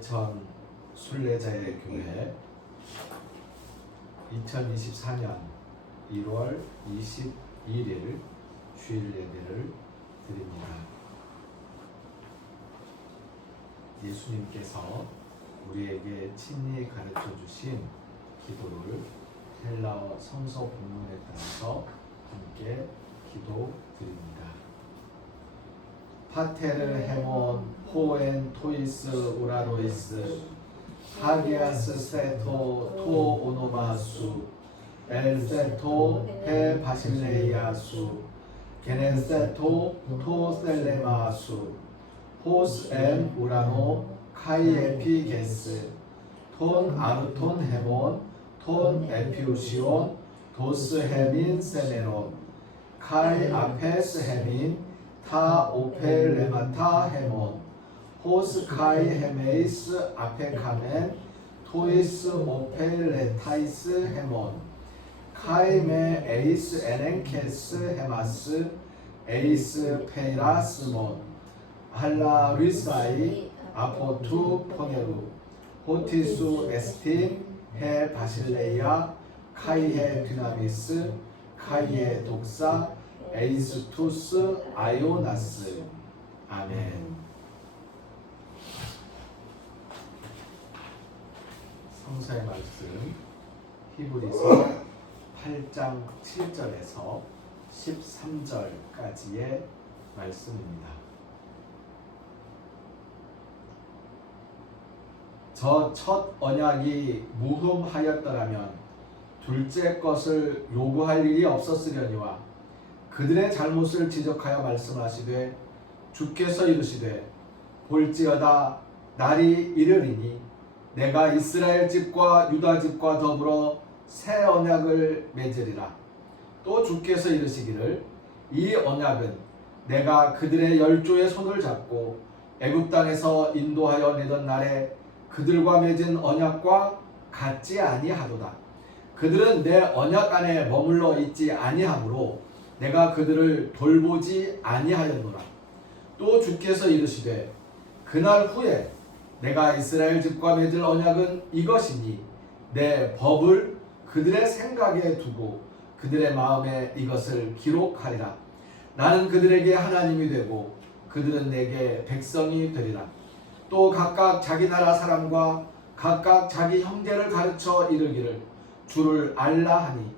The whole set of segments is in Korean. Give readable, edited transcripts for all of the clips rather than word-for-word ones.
예천 순례자의 교회 2024년 1월 22일 주일 예배를 드립니다. 예수님께서 우리에게 친히 가르쳐 주신 기도를 헬라어 성서 본문에 따라서 함께 기도드립니다. 파테르 헤몬 호엔 토이스 우라노이스 하기아스 세토 토 오노마수 엘세토 헤 바실레이아수 게네세토 토 셀레마수 호스 엠 우라노 카이 에피게스 톤 아르톤 헤몬 톤 에피우시온 도스 헤민 세네론 카이 아페스 헤민 타 오펠 레마타 헤몬 호스 카이 헤메이스 아페카멘 토이스 오펠 레타이스 헤몬 카이메 에이스 에렌케스 헤마스 에이스 페이라스몬 할라 리사이 아포투 포네루 호티수 에스틴 헤 바실레이아 카이헤 듀나미스 카이헤 독사 에이스투스 아요나스. 아멘. 성서의 말씀 히브리서 8장 7절에서 13절까지의 말씀입니다. 저 첫 언약이 무흠하였더라면 둘째 것을 요구할 일이 없었으려니와 그들의 잘못을 지적하여 말씀하시되 주께서 이르시되 볼지어다 날이 이르리니 내가 이스라엘 집과 유다 집과 더불어 새 언약을 맺으리라. 또 주께서 이르시기를 이 언약은 내가 그들의 열조의 손을 잡고 애굽 땅에서 인도하여 내던 날에 그들과 맺은 언약과 같지 아니하도다. 그들은 내 언약 안에 머물러 있지 아니하므로 내가 그들을 돌보지 아니하였노라. 또 주께서 이르시되 그날 후에 내가 이스라엘 집과 맺을 언약은 이것이니 내 법을 그들의 생각에 두고 그들의 마음에 이것을 기록하리라. 나는 그들에게 하나님이 되고 그들은 내게 백성이 되리라. 또 각각 자기 나라 사람과 각각 자기 형제를 가르쳐 이르기를 주를 알라 하니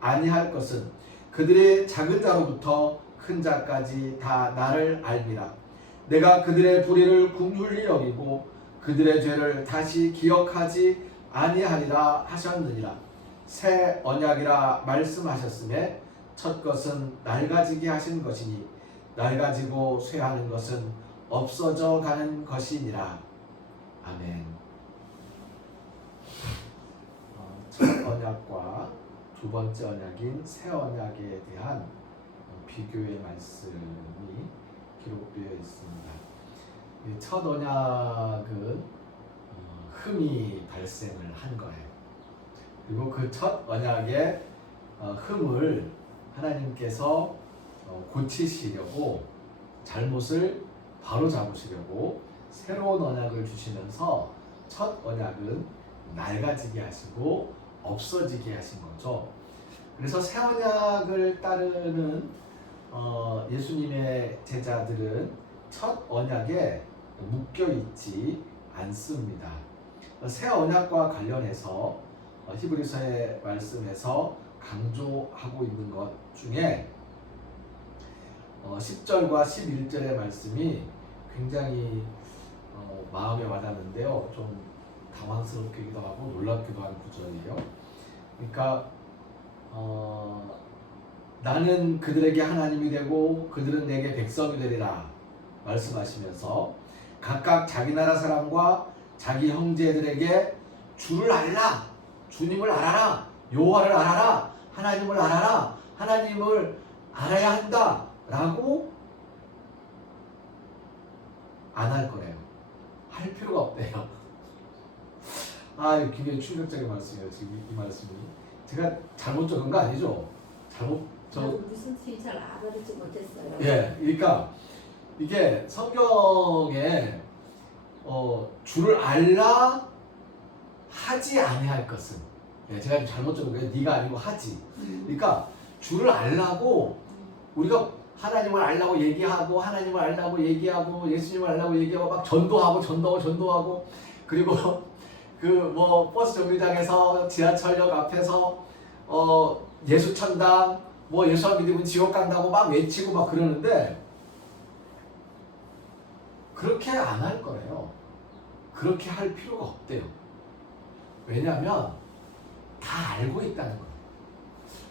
아니할 것은 그들의 작은 자로부터 큰 자까지 다 나를 알미라. 내가 그들의 불의를 긍휼히 여기고 그들의 죄를 다시 기억하지 아니하리라 하셨느니라. 새 언약이라 말씀하셨음에 첫 것은 낡아지게 하신 것이니 낡아지고 쇠하는 것은 없어져 가는 것이니라. 아멘. 첫 언약과 두 번째 언약인 새 언약에 대한 비교의 말씀이 기록되어 있습니다. 첫 언약은 흠이 발생을 한 거예요. 그리고 그 첫 언약의 흠을 하나님께서 고치시려고 잘못을 바로잡으시려고 새로운 언약을 주시면서 첫 언약은 낡아지게 하시고 없어지게 하신 거죠. 그래서 새 언약을 따르는 예수님의 제자들은 첫 언약에 묶여 있지 않습니다. 새 언약과 관련해서 히브리서의 말씀에서 강조하고 있는 것 중에 10절과 11절의 말씀이 굉장히 마음에 와닿는데요. 좀 당황스럽기도 하고 놀랍기도 한 구절이에요. 그러니까 나는 그들에게 하나님이 되고 그들은 내게 백성이 되리라 말씀하시면서 각각 자기 나라 사람과 자기 형제들에게 주를 알라, 주님을 알아라, 여호와를 알아라, 하나님을 알아라, 하나님을 알아야 한다 라고 안 할 거래요. 할 필요가 없대요. 굉장히 충격적인 말씀이에요. 지금 이 말씀이 제가 잘못 적은 거 아니죠? 무슨 뜻인지 잘 알아듣지 못했어요. 예, 그러니까 이게 성경에 주를 알라 하지 아니할 것은. 네, 제가 잘못 적은 거예요. 네가 아니고 하지. 그러니까 주를 알라고 우리가 하나님을 알라고 얘기하고 하나님을 알라고 얘기하고 예수님을 알라고 얘기하고 막 전도하고 그리고 그 뭐 버스 정류장에서 지하철역 앞에서 예수 천당 뭐 예수 안 믿으면 지옥 간다고 막 외치고 막 그러는데 그렇게 안 할 거래요. 그렇게 할 필요가 없대요. 왜냐하면 다 알고 있다는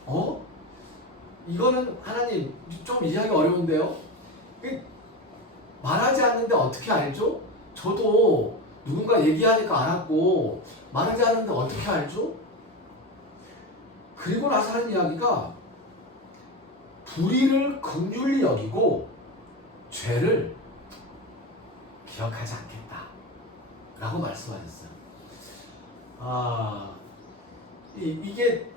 거예요. 이거는 하나님 좀 이해하기 어려운데요. 말하지 않는데 어떻게 알죠? 저도 누군가 얘기하니까 알았고 말하지 않는데 어떻게 알죠? 그리고 나서 하는 이야기가 불의를 긍휼히 여기고 죄를 기억하지 않겠다 라고 말씀하셨어요. 이게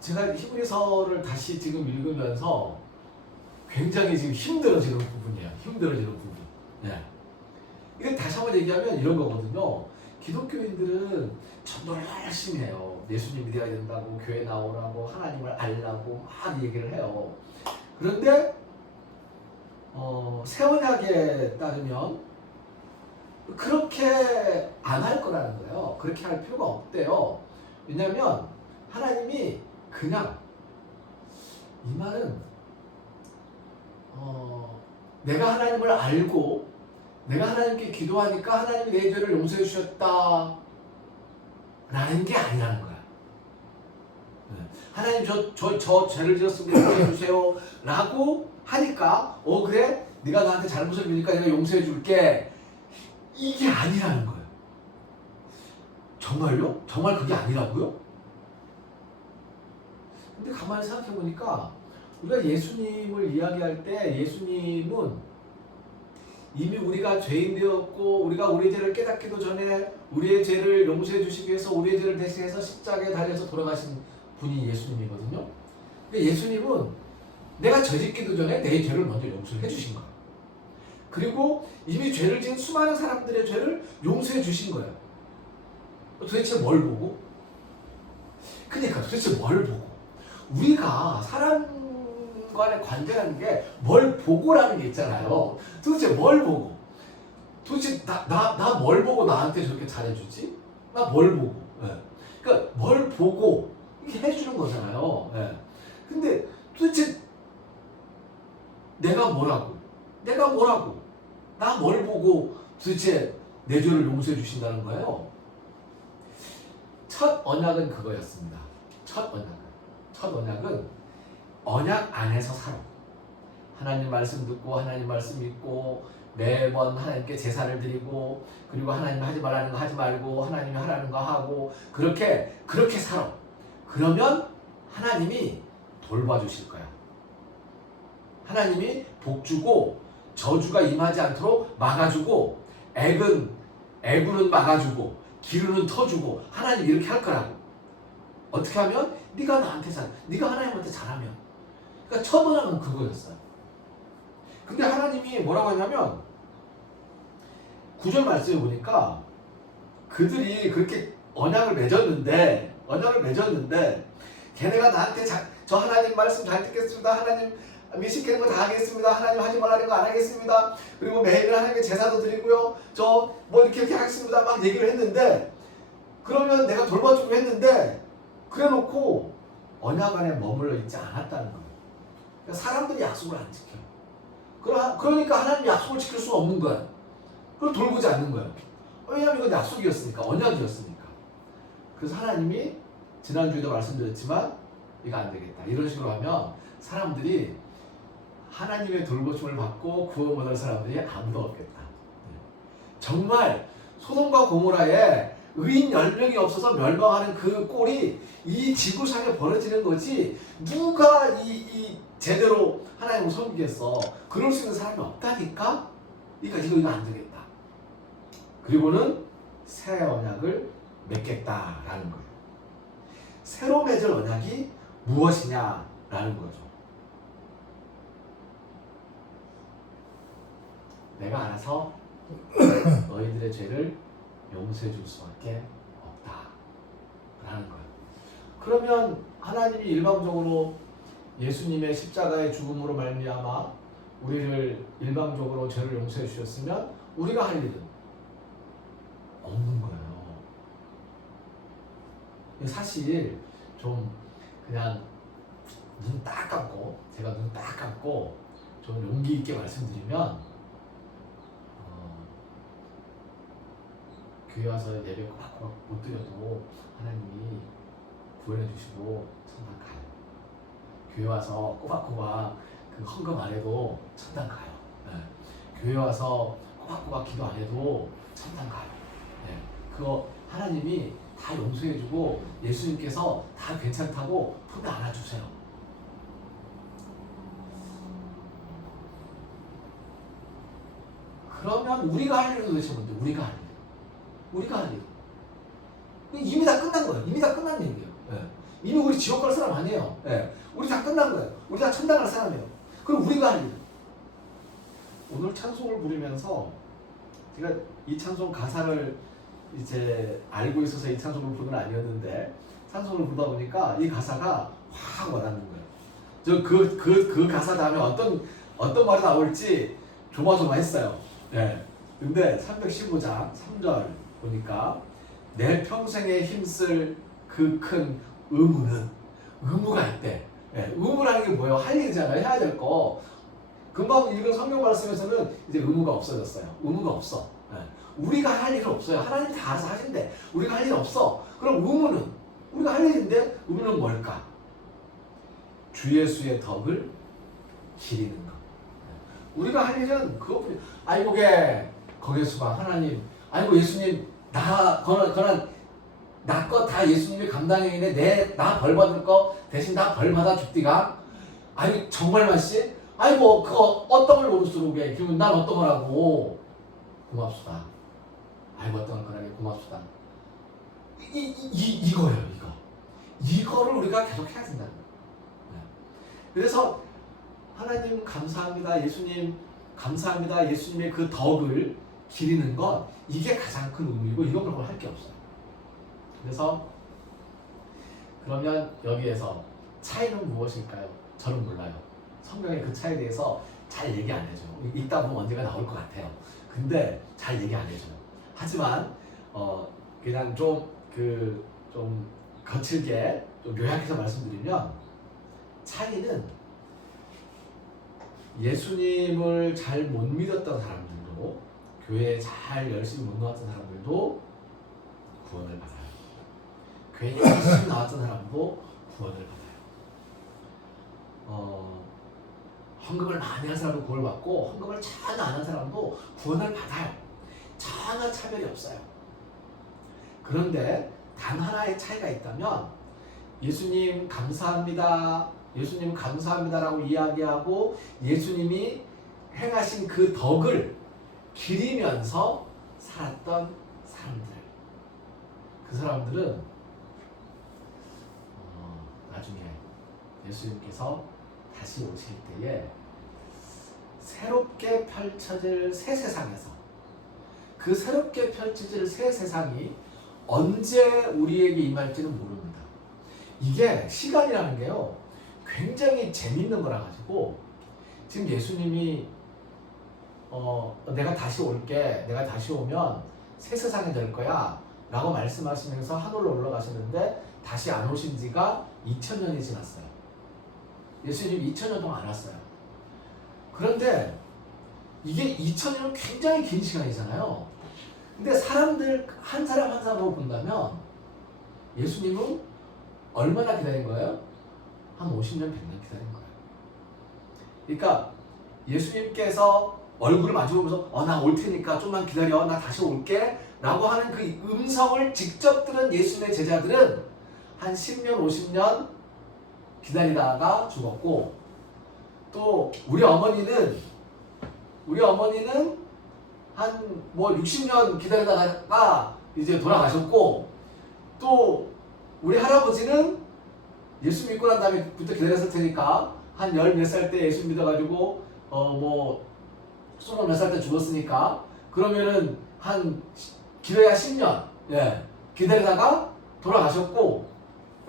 제가 히브리서를 다시 지금 읽으면서 굉장히 지금 힘들어지는 부분이에요. 네. 이게 다시 한번 얘기하면 이런 거거든요. 기독교인들은 전도를 열심히 해요. 예수님 믿어야 된다고 교회 나오라고 하나님을 알라고 막 얘기를 해요. 그런데 새 언약에 따르면 그렇게 안 할 거라는 거예요. 그렇게 할 필요가 없대요. 왜냐하면 하나님이 그냥 이 말은 내가 하나님을 알고 내가 하나님께 기도하니까 하나님이 내 죄를 용서해 주셨다 라는 게 아니라는 거야. 하나님 저 죄를 지었으면 용서해 주세요 라고 하니까 그래? 네가 나한테 잘못을 믿으니까 내가 용서해 줄게. 이게 아니라는 거예요. 정말요? 정말 그게 아니라고요? 근데 가만히 생각해 보니까 우리가 예수님을 이야기할 때 예수님은 이미 우리가 죄인 되었고 우리가 우리의 죄를 깨닫기도 전에 우리의 죄를 용서해 주시기 위해서 우리의 죄를 대신해서 십자가에 달려서 돌아가신 분이 예수님이거든요. 근데 예수님은 내가 죄 짓기도 전에 내 죄를 먼저 용서를 해 주신 거예요. 그리고 이미 죄를 지은 수많은 사람들의 죄를 용서해 주신 거예요. 도대체 뭘 보고? 그러니까 도대체 뭘 보고? 우리가 사람과의 관계라는 게 뭘 보고라는 게 있잖아요. 도대체 뭘 보고? 도대체 나 뭘 보고 나한테 저렇게 잘해주지? 나 뭘 보고? 네. 그러니까 뭘 보고 이렇게 해주는 거잖아요. 네. 근데 도대체 내가 뭐라고? 나 뭘 보고 도대체 내 죄를 용서해 주신다는 거예요? 첫 언약은 그거였습니다. 첫 언약은 언약 안에서 살아. 하나님 말씀 듣고 하나님 말씀 믿고 매번 하나님께 제사를 드리고 그리고 하나님 하지 말라는 거 하지 말고 하나님이 하라는 거 하고 그렇게 살아. 그러면 하나님이 돌봐주실 거야. 하나님이 복주고 저주가 임하지 않도록 막아주고 애구는 막아주고 기르는 터주고 하나님 이렇게 할 거라고. 어떻게 하면? 네가 하나님한테 잘하면. 그러니까 첫 언약은 그거였어요. 근데 하나님이 뭐라고 하냐면 9절 말씀에 보니까 그들이 그렇게 언약을 맺었는데 걔네가 나한테 저 하나님 말씀 잘 듣겠습니다. 하나님 시키는 거 다 하겠습니다. 하나님 하지 말라는 거 안 하겠습니다. 그리고 매일 하나님께 제사도 드리고요. 저 뭐 이렇게 하겠습니다. 막 얘기를 했는데 그러면 내가 돌봐주고 했는데 그래놓고 언약 안에 머물러 있지 않았다는 거예요. 그러니까 사람들이 약속을 안 지켜요. 그러니까 하나님 약속을 지킬 수 없는 거야. 그걸 돌보지 않는 거야. 왜냐하면 이건 약속이었으니까, 언약이었으니까. 그래서 하나님이 지난주에도 말씀드렸지만 이거 안 되겠다. 이런 식으로 하면 사람들이 하나님의 돌보심을 받고 구원 받을 사람들이 아무도 없겠다. 정말 소돔과 고모라에 의인 10명이 없어서 멸망하는 그 꼴이 이 지구상에 벌어지는 거지 누가 이 제대로 하나님을 섬기겠어. 그럴 수 있는 사람이 없다니까. 그러니까 이거 안 되겠다. 그리고는 새 언약을 맺겠다라는 거예요. 새로 맺을 언약이 무엇이냐라는 거죠. 내가 알아서 너희들의 죄를 용서해 줄 수밖에 없다 라는 거예요. 그러면 하나님이 일방적으로 예수님의 십자가의 죽음으로 말미암아 우리를 일방적으로 죄를 용서해 주셨으면 우리가 할 일은 없는 거예요. 사실 좀 그냥 눈 딱 감고, 제가 눈 딱 감고 좀 용기 있게 말씀드리면 교회 와서 예배 꼬박꼬박 못 드려도 하나님이 구원해 주시고 천당 가요. 교회 와서 꼬박꼬박 그 헌금 안 해도 천당 가요. 네. 교회 와서 꼬박꼬박 기도 안 해도 천당 가요. 네. 그거 하나님이 다 용서해주고 예수님께서 다 괜찮다고 품에 안아주세요. 그러면 우리가 할 일은 도대체 뭔데? 우리가 할 일. 이미 다 끝난 거예요. 이미 다 끝난 얘기예요. 예. 이미 우리 지옥 갈 사람 아니에요. 예. 우리 다 끝난 거예요. 우리 다 천당 갈 사람이에요. 그럼 우리가 할 일. 오늘 찬송을 부르면서 제가 이 찬송 가사를 이제 알고 있어서 이 찬송을 부르는 건 아니었는데 찬송을 부르다 보니까 이 가사가 확 와닿는 거예요. 저 그 가사 다음에 어떤 말이 나올지 조마조마했어요. 네. 근데 315장 3절 보니까 내 평생에 힘쓸 그 큰 의무가 있대. 네. 의무라는 게 뭐예요? 할 일이잖아요. 해야 될 거. 금방 읽은 성경 말씀에서는 이제 의무가 없어졌어요. 의무가 없어. 네. 우리가 할 일은 없어요. 하나님 다 알아서 하신대. 우리가 할 일 없어. 그럼 의무는 우리가 할 일인데 의무는 뭘까? 주 예수의 덕을 기리는 것. 우리가 할 일은 그것뿐이야. 아이고 거기에 수가 하나님. 아이고 예수님 나 거 다 예수님이 감당해이네. 나 벌 받을 거 대신 다 벌 받아 줍디가. 아이고 정말 맛이. 아이고 그거 어떤 걸 모르수록에 그러면 난 어떤 거라고. 고맙수다. 아이고 어떤 거라게 고맙수다. 이거예요. 이거를 우리가 계속 해야 된다는 거예요. 그래서 하나님 감사합니다. 예수님 감사합니다. 예수님의 그 덕을 기리는 것, 이게 가장 큰 의미고 이거 말고 할 게 없어요. 그래서 그러면 여기에서 차이는 무엇일까요? 저는 몰라요. 성경의 그 차이에 대해서 잘 얘기 안 해줘요. 읽다 보면 언제가 나올 것 같아요. 근데 잘 얘기 안 해줘요. 하지만 그냥 좀 거칠게 좀 요약해서 말씀드리면 차이는 예수님을 잘 못 믿었던 사람들도 교회에 잘 열심히 못 나왔던 사람들도 구원을 받아요. 교회에 열심히 나왔던 사람도 구원을 받아요. 헌금을 많이 한 사람도 구원을 받고 헌금을 잘 안 한 사람도 구원을 받아요. 전혀 차별이 없어요. 그런데 단 하나의 차이가 있다면 예수님 감사합니다. 예수님 감사합니다라고 이야기하고 예수님이 행하신 그 덕을 기리면서 살았던 사람들. 그 사람들은 나중에 예수님께서 다시 오실 때에 새롭게 펼쳐질 새 세상에서 그 새롭게 펼쳐질 새 세상이 언제 우리에게 임할지는 모릅니다. 이게 시간이라는 게요. 굉장히 재밌는 거라 가지고 지금 예수님이 내가 다시 올게. 내가 다시 오면 새 세상이 될 거야 라고 말씀하시면서 하늘로 올라가시는데 다시 안 오신 지가 2000년이 지났어요. 예수님이 2000년 동안 안 왔어요. 그런데 이게 2000년은 굉장히 긴 시간이잖아요. 근데 사람들 한 사람 한 사람으로 본다면 예수님은 얼마나 기다린 거예요? 한 50년, 100년 기다린 거예요. 그러니까 예수님께서 얼굴을 마주보면서 나 올 테니까 좀만 기다려. 나 다시 올게. 라고 하는 그 음성을 직접 들은 예수님의 제자들은 한 10년, 50년 기다리다가 죽었고 또 우리 어머니는 한 60년 기다리다가 이제 돌아가셨고 또 우리 할아버지는 예수 믿고 난 다음에부터 기다렸을 테니까 한 10몇 살 때 예수 믿어가지고 20몇 살 때 죽었으니까 그러면은 길어야 10년 예, 기다리다가 돌아가셨고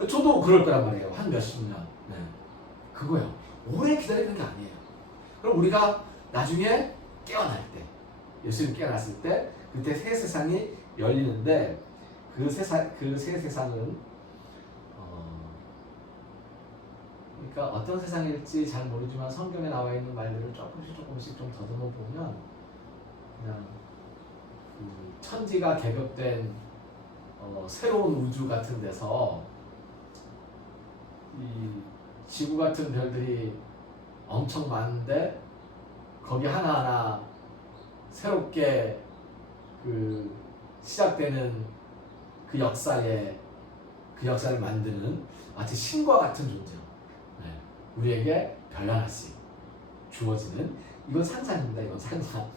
저도 그럴 거란 말이에요. 한 몇십 년. 네. 그거요. 오래 기다리는 게 아니에요. 그럼 우리가 나중에 깨어날 때, 예수님 깨어났을 때, 그때 새 세상이 열리는데 그 새 세상은 그러니까 어떤 세상일지 잘 모르지만 성경에 나와 있는 말들을 조금씩 좀 더듬어 보면 그냥 그 천지가 개벽된 새로운 우주 같은 데서 이 지구 같은 별들이 엄청 많은데 거기 하나하나 새롭게 그 시작되는 그 역사를 만드는 마치 신과 같은 존재요. 네. 우리에게 별하나씩 주어지는 이건 상상입니다. 이건 상상.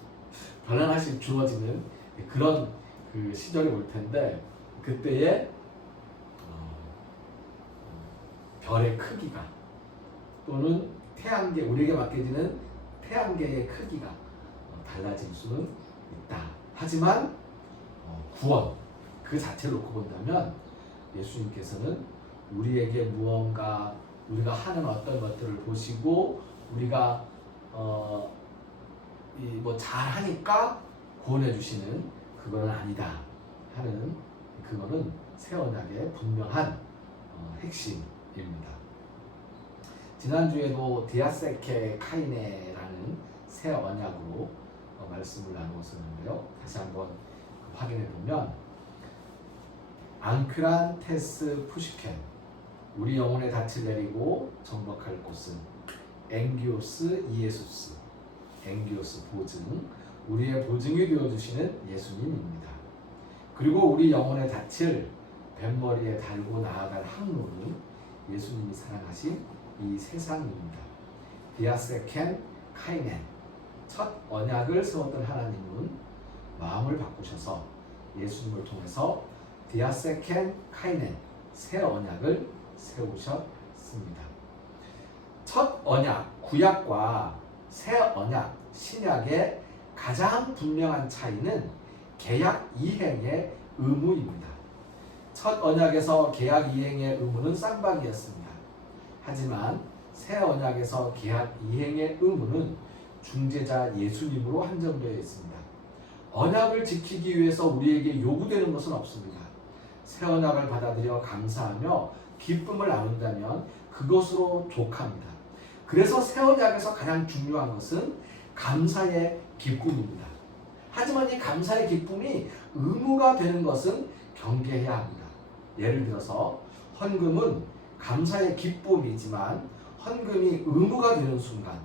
별하나씩 주어지는 그런 그 시절이 올 텐데 그때의 별의 크기가 또는 태양계 우리에게 맡겨지는 태양계의 크기가 달라질 수는 있다. 하지만 구원 그 자체를 놓고 본다면 예수님께서는 우리에게 무언가 우리가 하는 어떤 것들을 보시고 우리가 뭐 잘하니까 구원해 주시는 그거는 아니다 하는 그거는 새 언약의 분명한 핵심입니다. 지난주에도 디아세케 카이네라는 새 언약으로 말씀을 나누었었는데요. 다시 한번 확인해 보면 앙크란 테스 푸시켄 우리 영혼의 닻을 내리고 정복할 곳은 엥기오스 이에수스 엥기오스 보증 우리의 보증이 되어주시는 예수님입니다. 그리고 우리 영혼의 닻을 뱃머리에 달고 나아갈 항로는 예수님이 사랑하신 이 세상입니다. 디아세켄 카이넨 첫 언약을 세웠던 하나님은 마음을 바꾸셔서 예수님을 통해서 디아세켄 카이넨 새 언약을 세우셨습니다. 첫 언약 구약과 새 언약 신약의 가장 분명한 차이는 계약 이행의 의무입니다. 첫 언약에서 계약 이행의 의무는 쌍방이었습니다. 하지만 새 언약에서 계약 이행의 의무는 중재자 예수님으로 한정되어 있습니다. 언약을 지키기 위해서 우리에게 요구되는 것은 없습니다. 새 언약을 받아들여 감사하며 기쁨을 나눈다면 그것으로 족합니다. 그래서 새 언약에서 가장 중요한 것은 감사의 기쁨입니다. 하지만 이 감사의 기쁨이 의무가 되는 것은 경계해야 합니다. 예를 들어서 헌금은 감사의 기쁨이지만 헌금이 의무가 되는 순간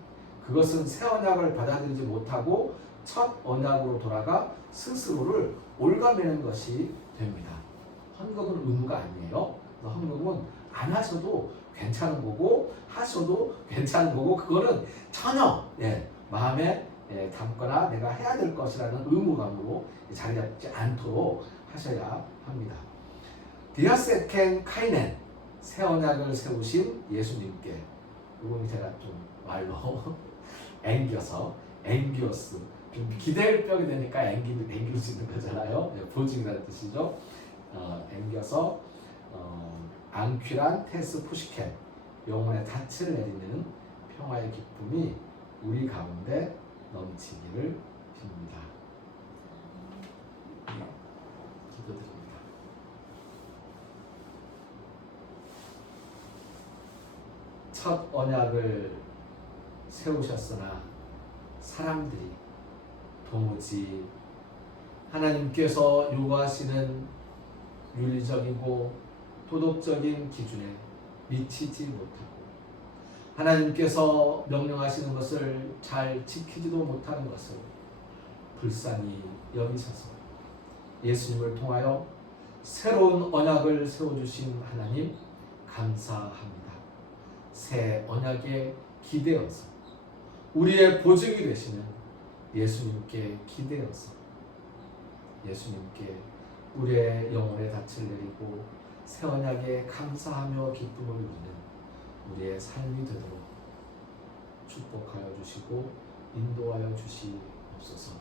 그것은 새 언약을 받아들이지 못하고 첫 언약으로 돌아가 스스로를 올가매는 것이 됩니다. 헌금은 의무가 아니에요. 헌금은 안 하셔도 괜찮은 거고 하셔도 괜찮은 거고 그거는 전혀 마음에 담거나 내가 해야 될 것이라는 의무감으로 자리 잡지 않도록 하셔야 합니다. 디아세켄 카이넨 새 언약을 세우신 예수님께 이건 제가 좀 말로 엥기오스 좀 기대를 뼈게 되니까 앵길 수 있는 거잖아요. 보증이라는 뜻이죠. 앵겨서 앙퀴란 테스 푸시켄 영혼의 닻을 내리는 평화의 기쁨이 우리 가운데 넘치기를 빕니다. 기도드립니다. 첫 언약을 세우셨으나 사람들이 도무지 하나님께서 요구하시는 윤리적이고 도덕적인 기준에 미치지 못하고 하나님께서 명령하시는 것을 잘 지키지도 못하는 것을 불쌍히 여기셔서 예수님을 통하여 새로운 언약을 세워주신 하나님 감사합니다. 새 언약에 기대어서 우리의 보증이 되시는 예수님께 기대어서 예수님께 우리의 영혼의 닻을 내리고 새 언약에 감사하며 기쁨을 누리는 우리의 삶이 되도록 축복하여 주시고 인도하여 주시옵소서.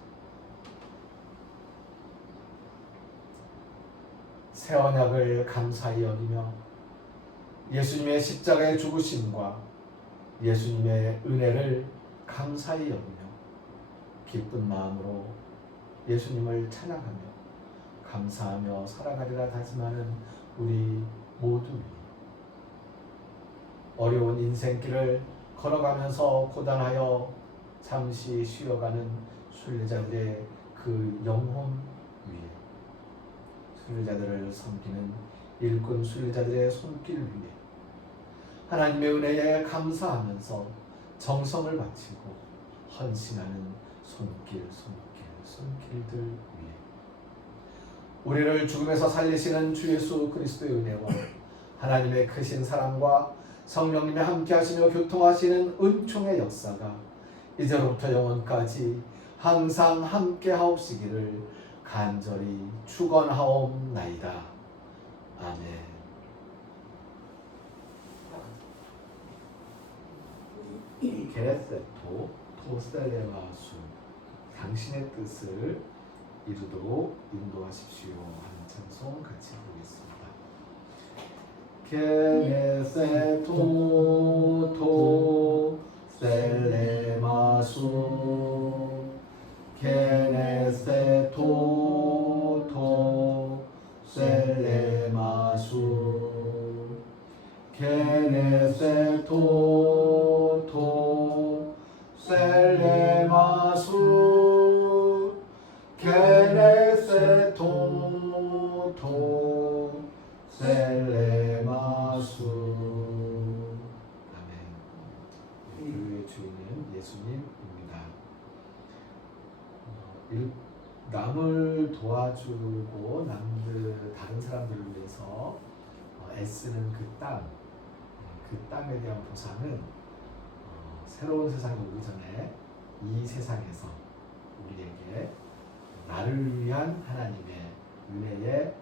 새 언약을 감사히 여기며 예수님의 십자가의 죽으심과 예수님의 은혜를 감사히 여기며 기쁜 마음으로 예수님을 찬양하며 감사하며 살아가리라 다짐하는 우리 모두 어려운 인생길을 걸어가면서 고단하여 잠시 쉬어가는 순례자들의 그 영혼 위에 순례자들을 섬기는 일꾼 순례자들의 손길 위에 하나님의 은혜에 감사하면서 정성을 바치고 헌신하는 손길들 위에 우리를 죽음에서 살리시는 주 예수 그리스도의 은혜와 하나님의 크신 사랑과 성령님의 함께하시며 교통하시는 은총의 역사가 이제로부터 영원까지 항상 함께하옵시기를 간절히 축원하옵나이다. 아멘. 게레세토 토셀레마수 당신의 뜻을 이루도록 인도하십시오 하는 찬송 같이 부르겠습니다. 게레세토 토셀레마수 게레세토 토셀레마수 게레세토 셀레마수 게레세토 셀레마수. 아멘. 교회의 주인은 예수님입니다. 남을 도와주고 다른 사람들을 위해서 애쓰는 그 땅에 대한 보상은 새로운 세상이 오기 전에 이 세상에서 우리에게 나를 위한 하나님의 은혜의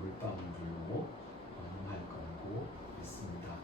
물방울들로 임할 거라고 믿습니다.